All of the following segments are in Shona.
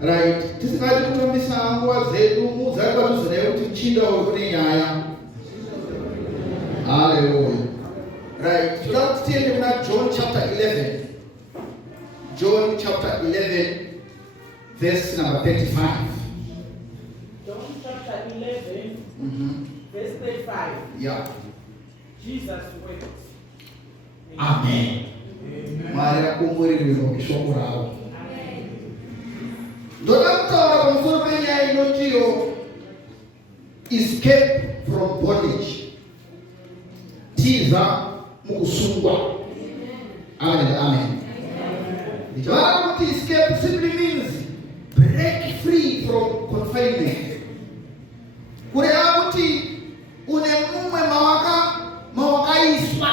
Right, tisingadi kutambisa nguva zedu muzari padhuze kuti mchinda kune nyaya. Hallelujah. Right, toda kuti tiende kuna John chapter 11. John chapter 11 verse number 35. John chapter 11 verse 35. Yeah. Jesus wept. Amen. Mwari akumburirwa kishoko rawo. Ndoda kutaura pamusoro penyaya inotiyo escape from bondage. Tiza mukusungwa. Amen and amen. Ndichava kuti escape simply means break free from confinement. Kureva kuti une mumwe mawakaiswa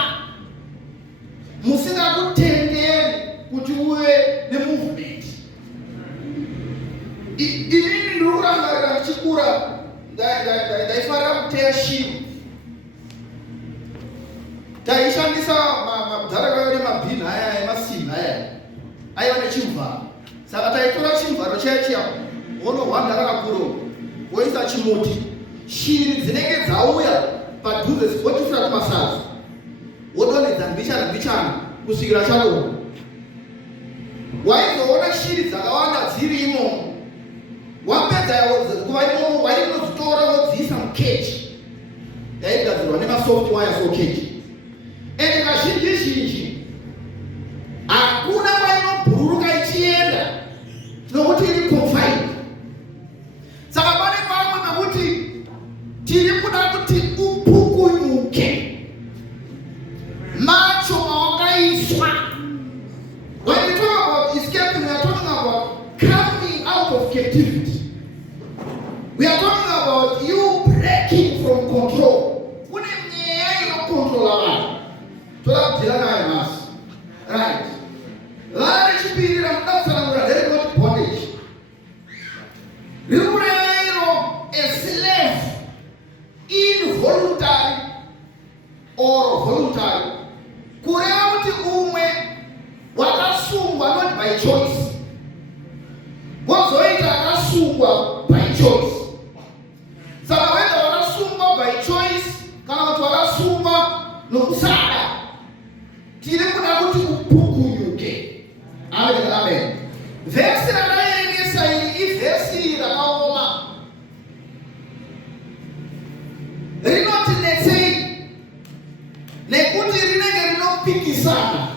musingakutenderi kuti uve nemovement. Inini ndikurangarira ndichikura ndaifarira kuteya shiri. Taishandisa madzara nemabhini aya emasimbi aya aiva nechimvaro. Saka taitora chimvaro chaichiya wonohwanda rakakuro woisa chimuti. Shiri dzinenge dzauya padhuze wochifura kumasazi wodonhedza mbichana kusvikira chadonha. Waizoona shiri dzakawanda dzirimo, wapedza kuva imomo wainodzitora wodziisa mukeji yaigadzirwa nemasoft wire so keji. Ende kazhinji zhinji hakuna kwainobhururuka ichienda nokuti iri confined. Saka pane pamwe pekuti tiri kuda kuti upukunyuke macho mawakaiswa. When we talk about escaping, we are talking about coming out of captivity. We are talking about you breaking from control. Kune mnyaya inokontrola vanhu. Toda kudhila nayo masi. Right. Vari chipiri ramudatsanangura nderekuti bondage. Riri kureva a slave, involuntary or voluntary. Kureva kuti umwe wakasungwa not by choice. Wozoita akasungwa by choice. Saka wenda wakasungwa by choice kana kuti wakasungwa nokusada, tiri kuda kuti upukunyuke. Amen, amen. Vhesi rakaerengesa iri ivhesi rakaoma. Rinotinetsei nekuti rinenge rinopikisana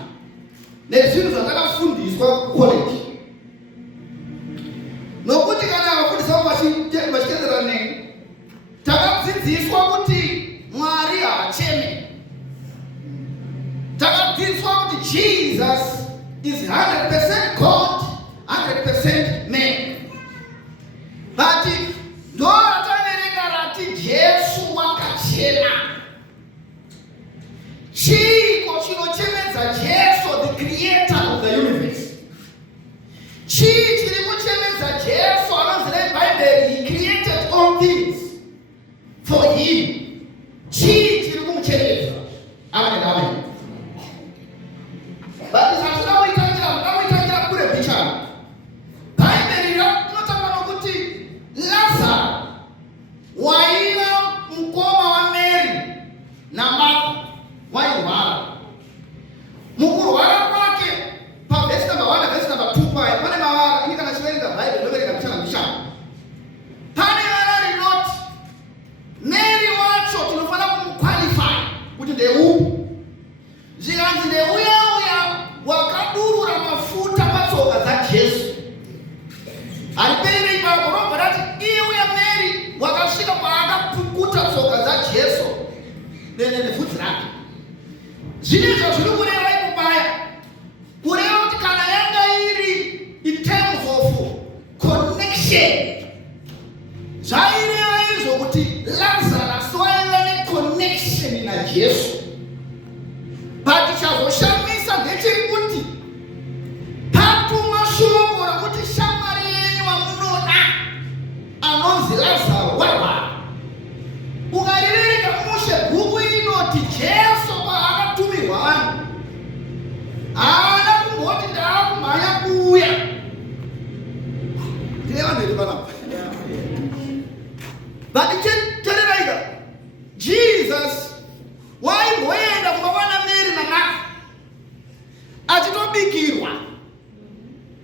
nezvinhu zvatakafundiswa kucollege. Nokuti kana vafundisa vachitendera neni takadzidziswa kuti Mwari haacheme. Takadzidziswa kuti Jesus is 100% God, 100% man. But ndo rataverenga rati Jesu wakachena. Chiko chinochemedza Jesu, the creator of the universe. Chii chiri kuchemedza Jesu anonzi neBhayibheri, he created all things for him. Chii chiri kumuchemedza. Amen, amen. But hazvina kuitangira kure bichana. Bhayibheri rinotanga nokuti Lazaro waiva mukoma waMary naMartha wairwara. Mukurwara kwake pavhesi namba 1 vhesi namba 2 paya pane mavara. Ini kana chiverenga Bhayibheri ndoverenga bichana. Pane vara rinoti Mary wacho tinofanira kumuqualify kuti ndeupi. Zvikanzi ndeuya wakadurura mafuta patsoka dzaJesu. Hariperi ipapo robva rati iye uya Mary wakasvika paakapukuta tsoka dzaJesu nebvudzi rake. Zvinezvo zviri kureva ikubaya, kureva kuti kana yanga iri in terms of connection, zvaireva izvo kuti Lazarus waiva neconnection naJesu. But chazoshamisa ndechekuti patumwa shoko rokuti shamwari yenyu wamunoda anonzi Lazaro warwara. Ukariverenga mushe bhuku inoti Jesu paakatumirwa vanhu haana kumboti ndaakumhanya kuuya. But Jesus, why waenda kumawana Mary na Martha achitobikirwa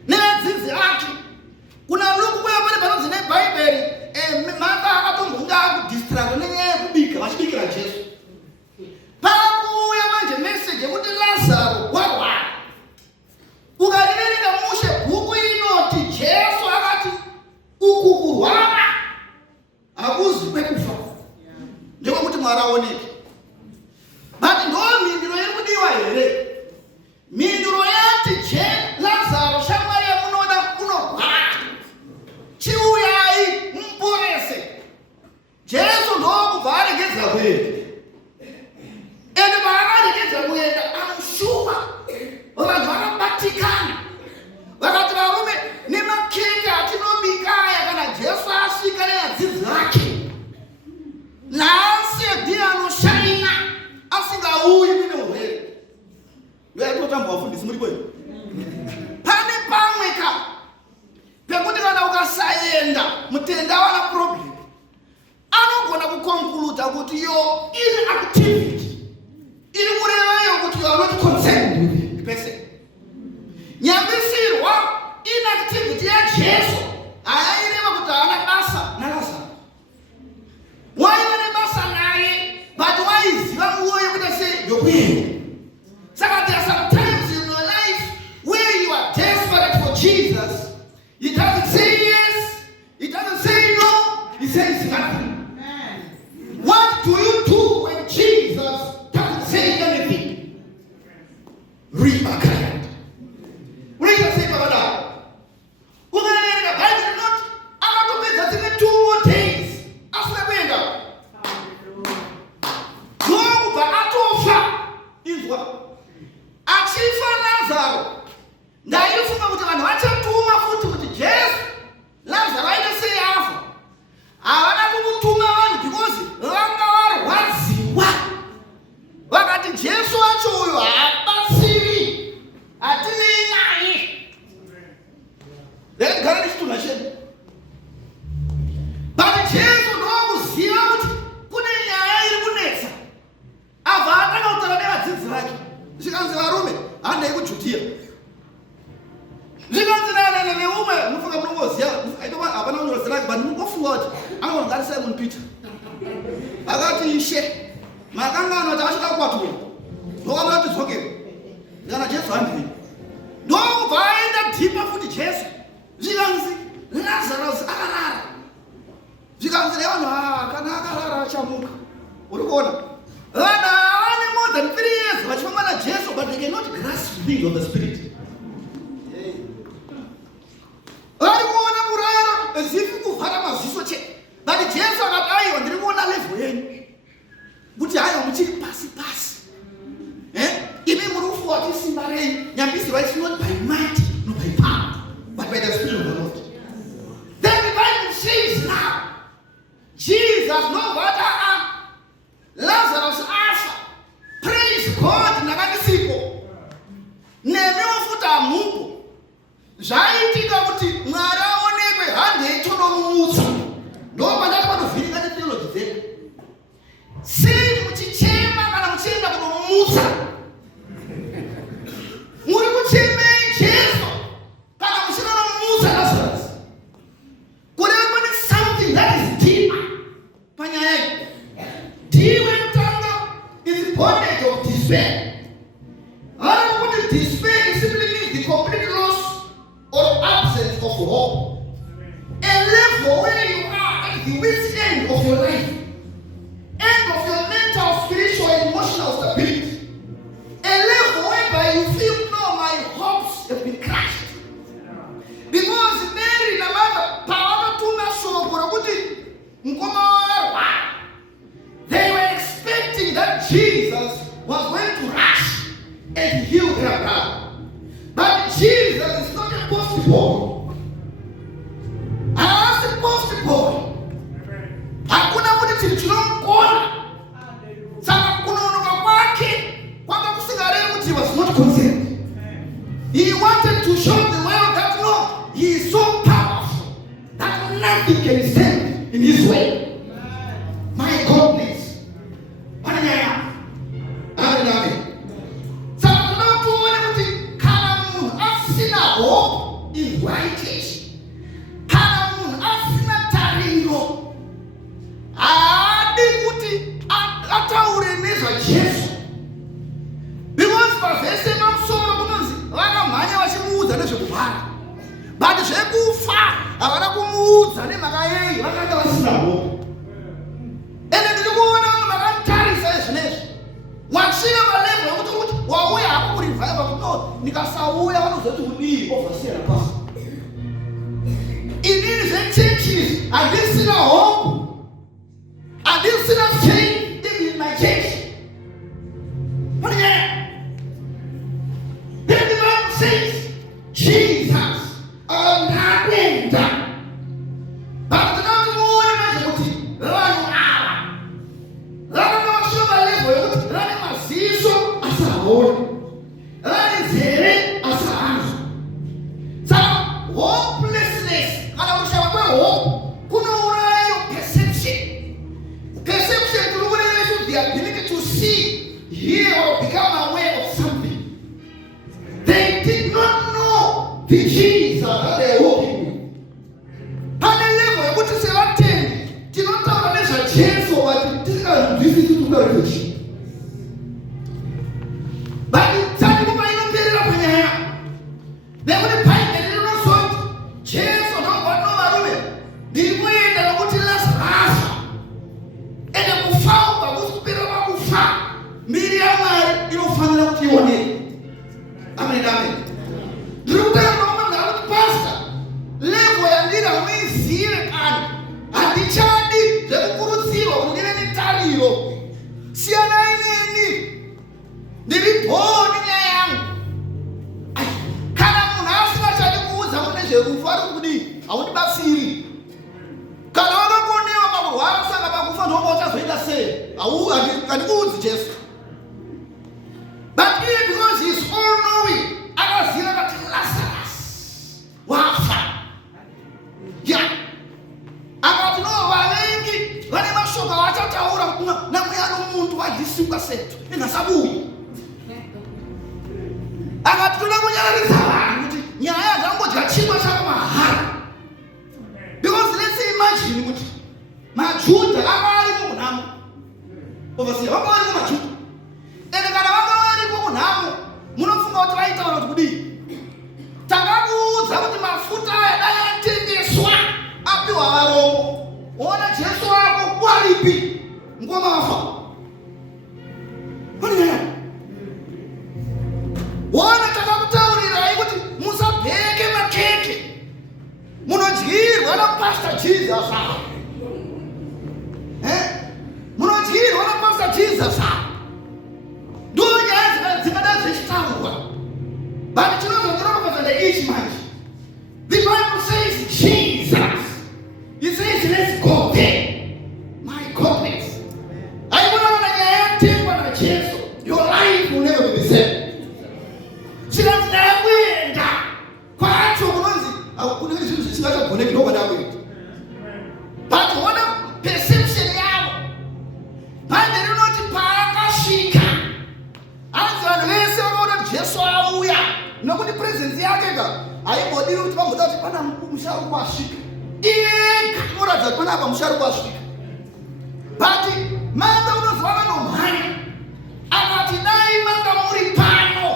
nevadzidzi ake. Kuna luku kuya pale panonzi neBhaibheri Martha akatombonga akudistract nenyaya yekubika vachibikira Jesu. Pakuuya manje message yekuti Lazaro warwara. Ukariverenga mushe bhuku inoti Jesu akati uku kurwara hakuzi kwekufa, ndekwekuti Mwari aoneke. But ndo mhinduro iri kudiwa here. Mhinduro yati Lazaro shamwari yamunoda kunorwara, chiuyai muporese. Jesu ndokubva aregedza kuenda. Ende paakaregedza kuenda, I'm sure vanhu vakabatikana vakati varume nemakeke atinobikaya kana Jesu asvika nevadzidzi vake, nhasi ndiye anoshaina asingauyi mune urwere. Ndoyatotamba vafundisi muri kwenu. Pane pamwe pekuti kana ukasaenda mutenda wana problem, anogona kukonkuluda kuti yo inactivity iri kureveyo kuti you are not concerned with the person. Nyambisirwa inactivity yaJesu hayaireva kuti haana basa naLazaro. Waiva nebasa naye, but waiziva nguva yekuti sei yokuenda. Saka there are some times in your life where you are desperate for Jesus. He doesn't say yes, he doesn't say no, he says nothing. What do you do when Jesus doesn't say anything? Rebakayat. Unaita sema bada. Unaenda Bible not akatopeza zile 2 more days. Asinakwenda. Mungu atofa izwa. Achifa Lazaro. Ndaifunga kuti vanhu vachatuma futi kuti Jesu Lazaro aite sei afa. Havana kumutuma vanhu because vanga varwadziwa. Vakati Jesu wacho uyu habatsiri, hatinei naye. Ngatigare nechituna chedu. But Jesu ndokuziva kuti kune nyaya iri kunetsa. Abva atanga kutaura nevadzidzi vake. Zvikanzi varume handei kuJudhea. Zvikanzi neumwe mufunga munongoziva, hapana kunyora zita rake, but mungofunga kuti anogona ngari Simon Peter. Akati Ishe, makangano kuti asvika kukwaturo. Ndokamuna kuti dzokere. Kana Jesu handei. Ndobva aenda dhipa futi Jesu. Zvikanzi Lazarus akarara. Zvikanzi nevanhu kana akarara achamuka. Uri kuona? Vanhu vane more than 3 years vachifamba naJesu, but they cannot grasp things of the spirit. Vari kuona kurayira zivi kuvhara maziso chete. But Jesu akati aiwa ndiri kuona level yenyu. Kuti haiwa muchiri pasi pasi. Imi muri kufunga kuti simba renyu. Nyambisirwa is not by might, not by power, but by the Spirit of the Lord. Then the Bible says now, Jesus no vata Lazarus afa. Praise God nakandisipo. Nemewo futa amupo. Zvaitika kuti Mwari aonekwe handei tonomutsa. Ndopandati panovhiringa netheology dzedu. Sei muchichema kana muchienda kunomutsa? Muri kuchemei Jesu kana muchinonomutsa Lazarus? Kureva pane something that is deeper panyaya iyi. Ndiwe mutanga is bondage of despair. Halafu kuti despair simply means the complete loss or absence of hope. A level where you are at the wit's end of your life, end of your mental, spiritual, and emotional stability. A level whereby you feel, no, my hopes have been crushed. Because Mary na Martha pawakatuma shoko rokuti mkoma warwa. They were expecting that Jesus was going to rush and heal their brother. But Jesus is not a possible. As a possible. Hakuna kuti chiri chinomukona. Saka kunonoka kwake kwanga kusingarevi kuti he was not concerned. He wanted to show the world that no, he is so powerful. nothing can stand in his way. My God, please. Amen. So not to come asina hope is righteous. Come asina tarino. Adikuti ataureneza Yesu. Because pavese mamsoro kunonzi vana mhanya vachimuudza nezvekuvhara. But zvekufa havana kumuudza nemhaka yei, vakanga vasina hope. Ende ndiri kuona vakatarisa izvinezvi. Wasvika palevel yokuti wauya hapo kuriviva kuti no, ndikasauya vanozoti kudii overseer pastor. Inini zvechurches handisina hope. Handisina faith even in my church. But yeah, then the Bible says Jesus anapenda. But tinamuona kuti vanhu ava vana vasvika level yokuti vane maziso asaona, vane nzeve asaanzwa. Saka hopelessness kana kushaya kwehope kunouraya iyo perception. Perception kunouraya the ability to see, hear or become aware of something. They did not know the Jesus that they were walking with. Pane level yokuti sevatendi tinotaura nezvajesu vati tisinganzwisisi tukarechi. But tandikupa inoperera panyaya nekuti bhaibheri rinozoti Jesu ndobva varume ndiri kuenda nokuti Lazarus ende kufa ubva kusipira pakufa mbiri yaMwari inofanira kuti ioneke. Amen, amen. Ndiri kutaura nomwe kuti pastor level yandiri hamuizive kana handichadi zvekukurudzirwa kuti ndive netariro. Siyanai neni, ndiri bhoni nyaya yangu. Kana munhu asingachadi kuudza kuti nezverufu ari kudii haundibatsiri. Kana wakakonewa pakurwara saka pakufa ndomba uchazoita sei, handikuudzi Jesu. But here, because he is all knowing, akaziva kuti Lazarus wafa. Yeah. Akati no vavengi vane mashoko vachataura namweya nomuntu wadhisikwa setu ingasabuya. Akati toda kunyararidza vanhu kuti nyaya dzangodya chingwa chakamahara. Because let's say imagine kuti maJudha avariko kunhamo. Overseer vanga variko maJudha. Ende kana vanga variko kunhamo munofunga kuti vaitaura kuti kudii? Takakuudza kuti mafuta aya dai atengeswa apiwa varombo. Ona Jesu wako waripi ngoma wafa. Kwani wana takakutaurirai kuti musabheke makeke munodyirwa na Pastor Jesus. Munodyirwa na Pastor Jesus. Ndonyaya dzingada zvichitaurwa. But chinozondiropapadza ichi manje. The Bible says Jesus. He says let's go there. My goodness. I want to nyaya yatengwa na Jesu. Your life will never be the same. Sinazinakwenda kwacho kunonzi akune zvinhu zvisingachagone nobody await. But one perception yavo. Bhaibheri rinoti paakasvika anzi vanhu vese vakaona kuti Jesu auya nokuti presence yake ga haibodiri kuti vamboda kuti pana musharuka wasvika. Iye kuratidza kuti panapa musharuka wasvika. But manda unozwa vanomhanya akati dai manga muri pano.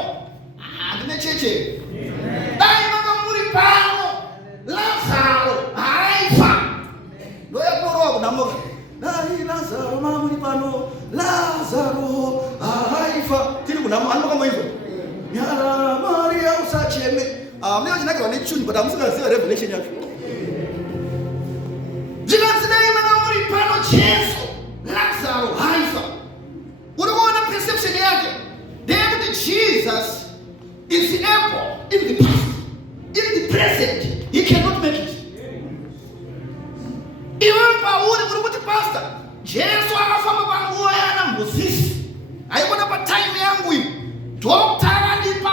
Handine cheche. Dai manga muri pano Lazaro haifa. Ndoyakorwa kudamoka. Dai Lazaro manga muri pano Lazaro haifa. Tiri kudamo anoka moivo. Nyara Maria usacheme. Mimi chinake wane chuni but amusingaziva revelation yake. Dai manga muri pano Jesu Lazaro haifa. Unaona perception yake. David Jesus is able in the past, in the present, he cannot make it. Even Paul kuti pastor, Jesu akafamba panguva yana Moses. Haikuona pa time yangu iyi. Doctor andipa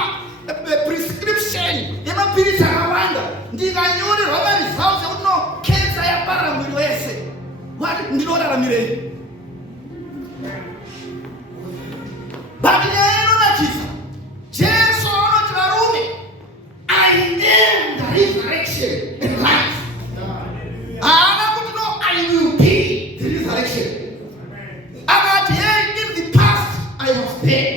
prescription yemapirisi akawanda. Ndikanyorerwa results ekuti no cancer mungaramirei. Banyeno nachisa. Jesu anoti varume, I am the resurrection and life. Haana kuti no, I will be the resurrection. Akati in the past I was there.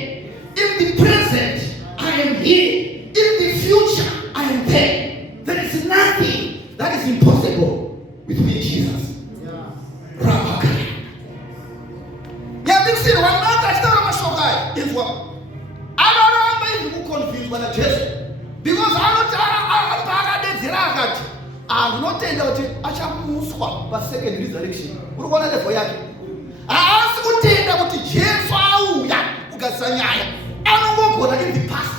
In the present I am here. In the future I am there. There is nothing that is impossible with me, Jesus. Because anotenda kuti achamuswa pasecond resurrection. Uri kuona level yake. Haasi kutenda kuti Jesu auya kugadzisa nyaya. Anongogona in the past.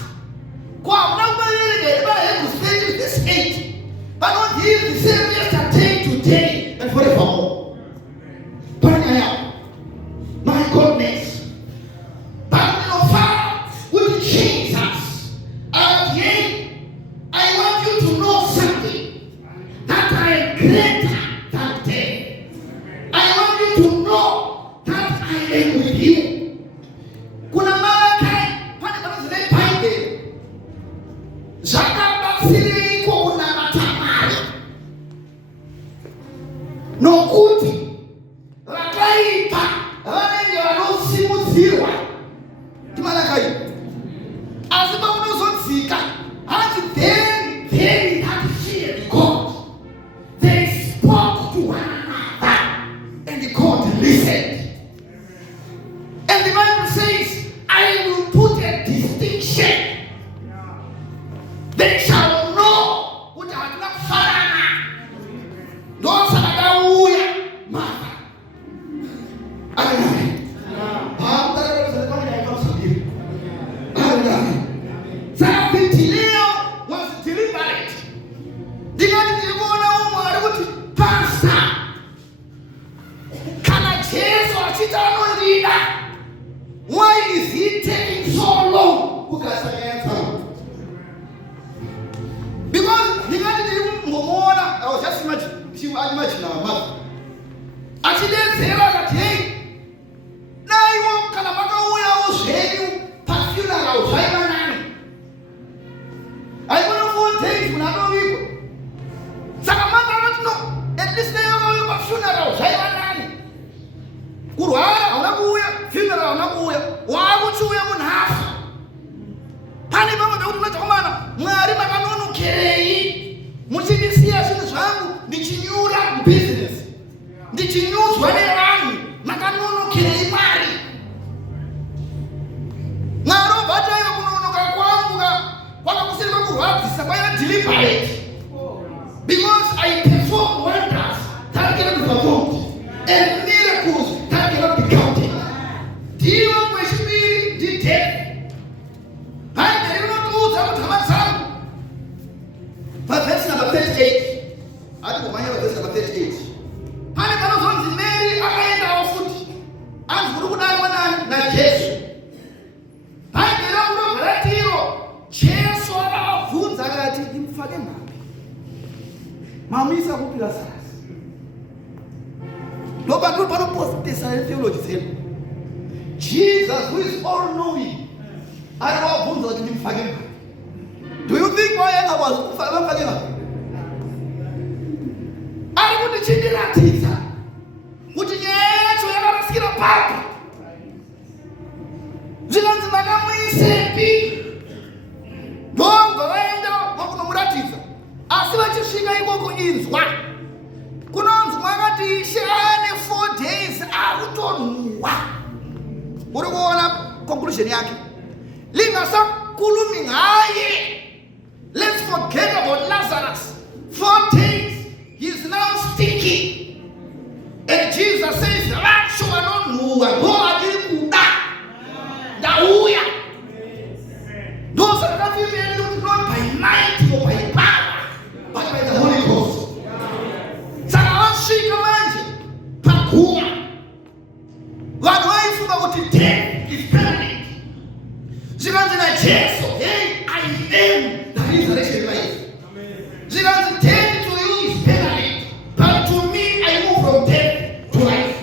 Kwa hamuna kubereka Hebrews 13 verse 8. But not he is the same yesterday, today, and forevermore. Panyaya. My goodness. But no far with Jesus. And yet, I want you to know something. That I am greater than death. I want you to know that I am with you. Kuna malakai pale pale zile Bible. Zakabasiri kwa kuna matamari. Nokuti lakaipa wanenge wanosimuziwa. Timalakai. Aziba unozotsika. Hati very happy fear God. They spoke to one another. And God listened. And the Bible says, I will put a distinction. They shall know what I have not found. Those are the mother. Amen. Leo was deliberate. Digani niliona umwari kuti pastor. Kana Jesu achitano leader. Why is he taking so long? Ukasanyeza. Because digani nilimuona, I was just imagine our mother. Achidezera kati hey. Na iwo kana maka uya uzhenyu pafuneral uzhaima nani. I want to take when I don't even. Sakamanga no. At least they are going to funeral. Sayanani. Kurwara unakuya, funeral unakuya. Wakuchuya munhafa. Pani baba bekuti kumana. Mwari makanono kerei. Muchidisia zvinhu zvangu ndichinyura business. Ndichinyudzwa nevanhu. Makanono kerei mari. Mwari batayo kunonoka kwangu. Deliberate. Because I perform wonders that cannot be performed and miracles that cannot be counted. Dio mweshimiri dite. Haya ndio tuuza mtamazamu. Verse number 38. Hadi kumanya verse number 38. Hali kana zonzi Mary akaenda ofuti. Anzurukudana na Yesu. Haya ndio mrogatiro. Jesu akavunza akati imfake ngapi? Mamisa kupila sasa. Loba ndo pano post theology zenu. Jesus, who is all knowing, akavunza kuti imfake ngapi? Do you think why I was mfake ngapi? Ari kuti chindiratidza kuti nyecho yakarasikira papa. Zvinonzi makamuisepi. Ndongo vaenda vakunomuratidza. Asi vachisvika ikoko inzwa. Kunonzi mwakati shane 4 days akutonhuwa. Uri kuona conclusion yake. Lingasakhulumi ngaye. Let's forget about Lazarus. 4 days he is now stinking. And Jesus says, "Vacho vanonhuwa ngovatiri kuda." Ndauya. Those are not even not by might or by power, but by the Holy Ghost. Sakawashika manje pakua. Vanhu vaifunga kuti death is permanent. Zvikanzi naJesu, hey, I am the resurrection life. Zvikanzi death to you is permanent, but to me I move from death to life.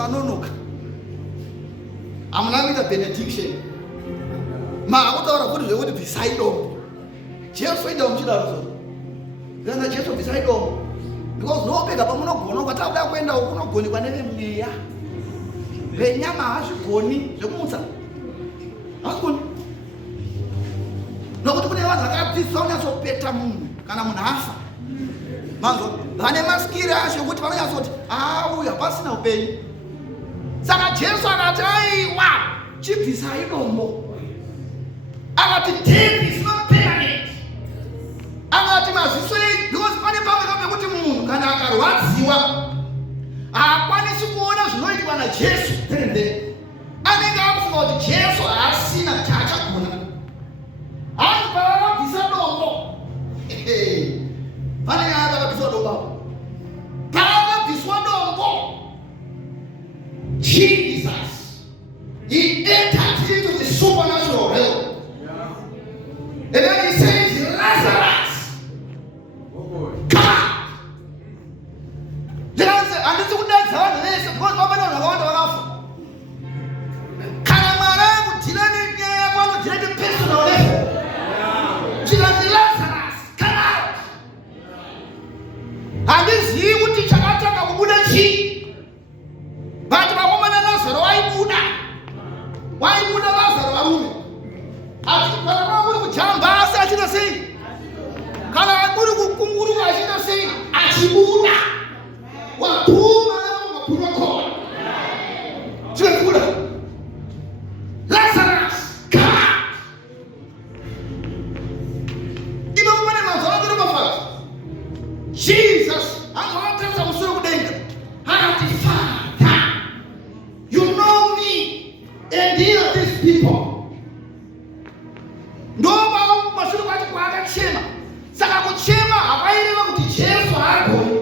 manonoka. Hamuna kuita benediction. Makutaura kuti zvekuti bvisai dombo. Jesu ida muchidaro so. Kana Jesu bvisai dombo. Because nobeka pamunogona kwatakuda kuenda ukunogonikwa nevemweya. Venyama hazvigoni zvekumutsa. Hazvigoni. Nokuti kune vanhu vakabvisa unyatsopeta munhu kana munhu afa. Manzo vane masikiri azvo kuti vanonyatsoti uyu hapasina upenyu. Saka Jesu akati aiwa chibvisai dombo. Akati death is not permanent. Akati maziso edu because pane pamwe pekuti munhu kana akarwadziwa haakwanisi kuona zvinoitwa naJesu. Anenge akufunga kuti Jesu haasina chaachagona. Hanzi pavakabvisa dombo. Pane nyaya yakabviswa dombo. Pavakabviswa dombo, Jesus, he entered into the supernatural realm. And then he says, Lazarus, come out. Andisi kudanza vanhu vese because vamene vanhu vakawanda vakafa. Kana mwana kudzirani nyaya kwano dzirati personal level. Chikazi Lazarus, come out. Handizivi kuti chakatanga kubuda chii. Vanhu vakomana Lazaro waibuda Lazaro varume. Ati kana kwakuri kujamba asi achita sei? Kana kuri kukunguruka achita sei? Achibuda. Wapuma wapuma kwa. Chikuda. Lazarus, come out. Ibo mwana mazao ndio mafasi. Jesus, anataka kusuru kudenga. Hati Father, you know me and heal these people. Ndoba masuru kwa akachema. Saka kuchema havaelewa kuti Jesu haagoni.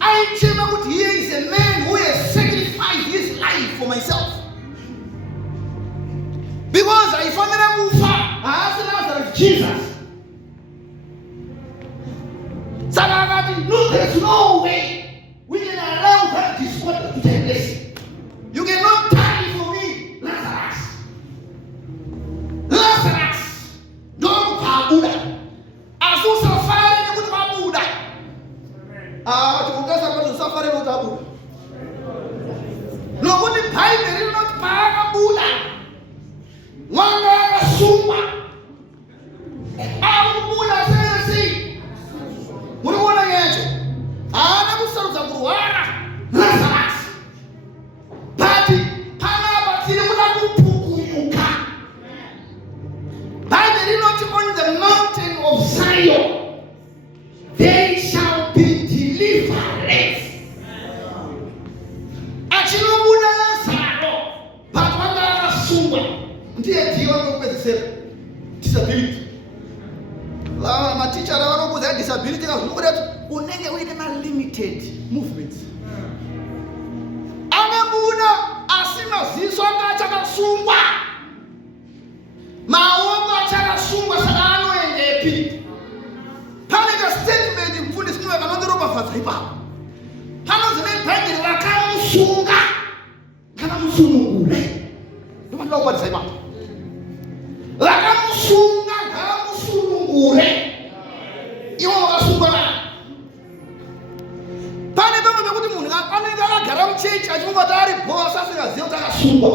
Aichema kuti he is a man who has sacrificed his life for myself. Because aifanira kufa haasi Lazarus Jesus. Saka akati no, there's no way we can allow that disorder to take place. You cannot die for me, Lazarus. Lazarus, don't pabuda. Asu safari ni kuti pabuda. Tikungasa kuti safari ni pabuda. Nokuti Bible rinoti paakabuda. Mwanga akasungwa. Akubuda sei. Muri kuona nyecho. Haana kusarudza kurwara. Lazarus. But panapa tiri kuda kupukuyuka. Bible rinoti on the mountain of Zion they shall be deliverance. Achinobuda Lazaro but wanga akasungwa. Ndiye ndiwa kupedzisera disability. La maticha vanokuudza disability kazvinokuda kuti unenge uine limited movements. Anabuda asi maziso anga achakasungwa. Maoko achakasungwa saka anoendepi. Pane statement mfundisi mwe kanondorobafadza ipapo. Panonzi neBhaibheri vakamusunga kana musunungure. Ndofanira kubatisa ipapo. Vakamusunga ngamusunungure. Iwo vakasungwa nani? Pane pamwe pekuti munhu anenge akagara muchechi achifunga kuti ari bhosi asingazivi kuti akasungwa.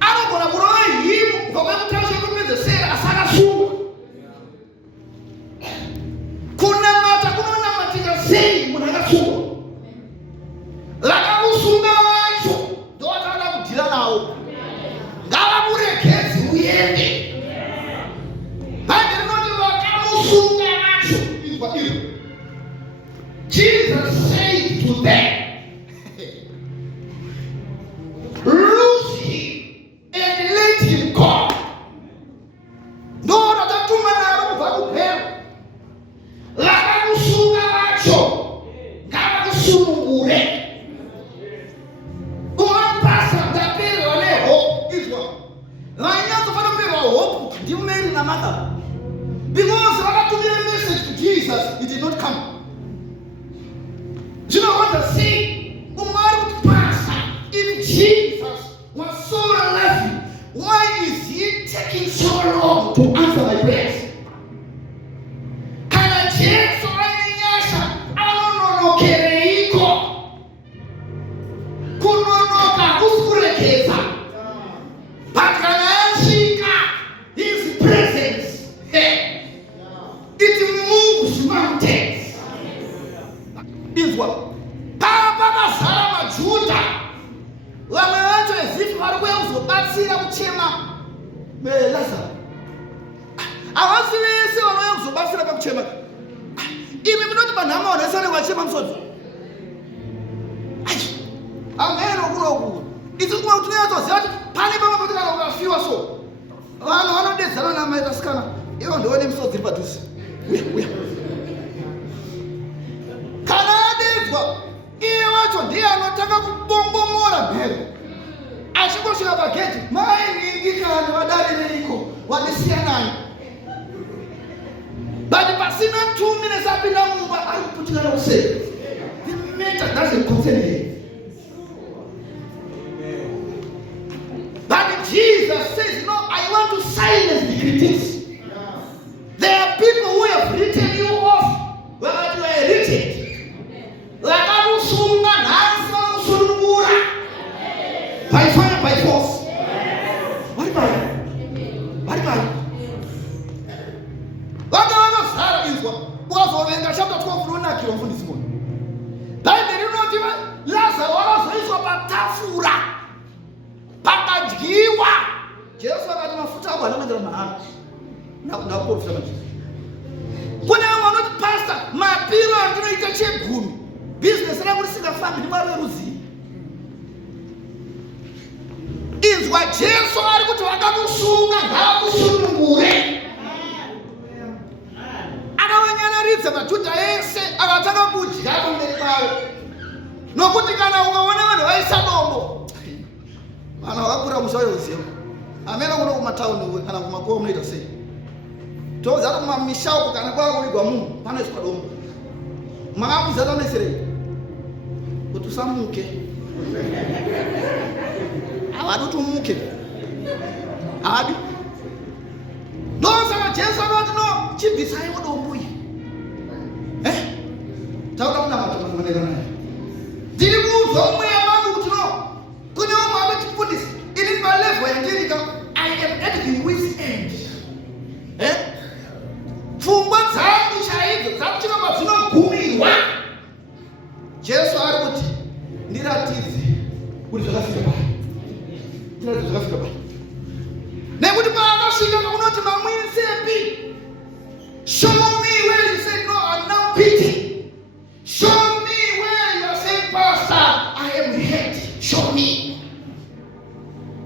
Anogona kurova himu pakwekutarisha kupedzesera asi akasungwa. Kunamata kunonamatika sei munhu akasungwa. Lakamusunga vacho ndovataada kudhira nawo. Ngavamuregedzi uende. Bhaibheri rinoti vakamusunga vacho. Jesus said to them, loose him and let him go. Ndora tatuma naro kubva kupera. Lakamusunga vacho ngavakusunungure. Umapasa mtapera nehope izwa. Vanyatsofanira kuperwa hope ndiwo Mary na Martha. Because vakatumira message to Jesus, it did not come. If Jesus was so loving, why is he taking so long to answer my prayers? Kana Yesu alinyasha anononokereiko kunonoka usikurekeza pakanashika his presence. It moves mountains. This one. Papa Sarama Juda. Wamewachwa ezifu haruwezo batsira kuchema Lazarus. Awasiwese wanoyezo batsira kuchema. Ime minoti banama wanesane wachema msozo. Ameno kuloku. Izikuwa utunezo ziyati pani pama patika ukafiwa so. Wano dezana na maita skana. Iyo ndoone msozo zipatusi. Uya. Kanadezwa. Iye wacho ndiye anotaka kubongomora mbele. Ashikosha bageti, mai ningi kana wadari neliko, wadisia nani. But pasina 2 minutes apina Mungu aliputika na usemi. The matter doesn't concern him. But Jesus says, no, I want to silence the critics. There are people who have written you off, but you are written. By fire, by force. What about it? What Sarah is what? Was over in the chapter 12 from Naki of this morning. Time they did not even Lazarus is about Tafura. Patajiwa. Just what I'm a foot out of my hand. Now, put for when I want to pastor, my people are doing a boom. Business, and I will see the family, my Lucy. Is what Jesus are going to akakusunga ngakusunungure. Akawanyana ridza matuta ese akataka kudya kumberi kwawo. Nokuti kana ukaona vanhu vaisa dombo. Vanhu vakakura musayoziva. Amene kuno kumatauni kana kumakowa munoita sei. Toza ari kumamisha uko kana kwakuvigwa munhu panoiswa dombo. Makakuza tanesirei kuti usamuke. Awadu tumuke. Adi. Noza Jesu akati no chibvisai mudombo iyi. Taura kuna watu wanaonekana naye. Ndiri kuudzwa mweya wangu kuti no kune umwe akatifundisa ini palevo yandirika I am at the wit's end. Pfungwa dzangu chaidzo dzakusvika padzinogumirwa. Jesu ari kuti ndiratidze kuti zvakafika pano. Zvakafika pano. Nekuti paakasvika unoti mamwinsepi. Show me where you say no, I'm now pity. Show me where you are saying, Pastor, I am hurt. Show me.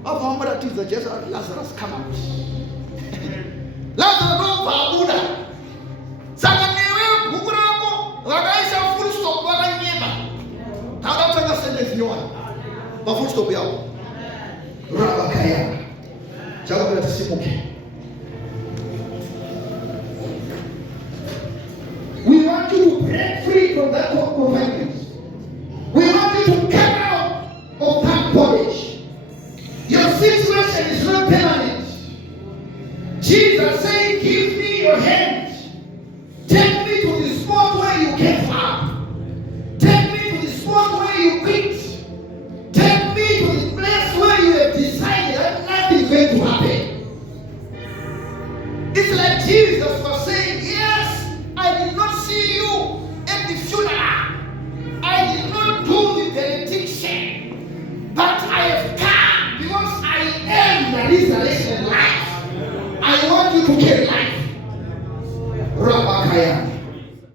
Apamuratidza Jesu ari Lazarus come out. Lazarus no pabuda. Saka newe bhuku rako vakaisa full stop vakanyema. Tauda kutanga sentence yohana. Pa full stop yako. Rabakaya. Chakula tisimuke. We want you to break free from that confinement. We want you to come out of that bondage. Your situation is not permanent. Jesus said, give me your hand.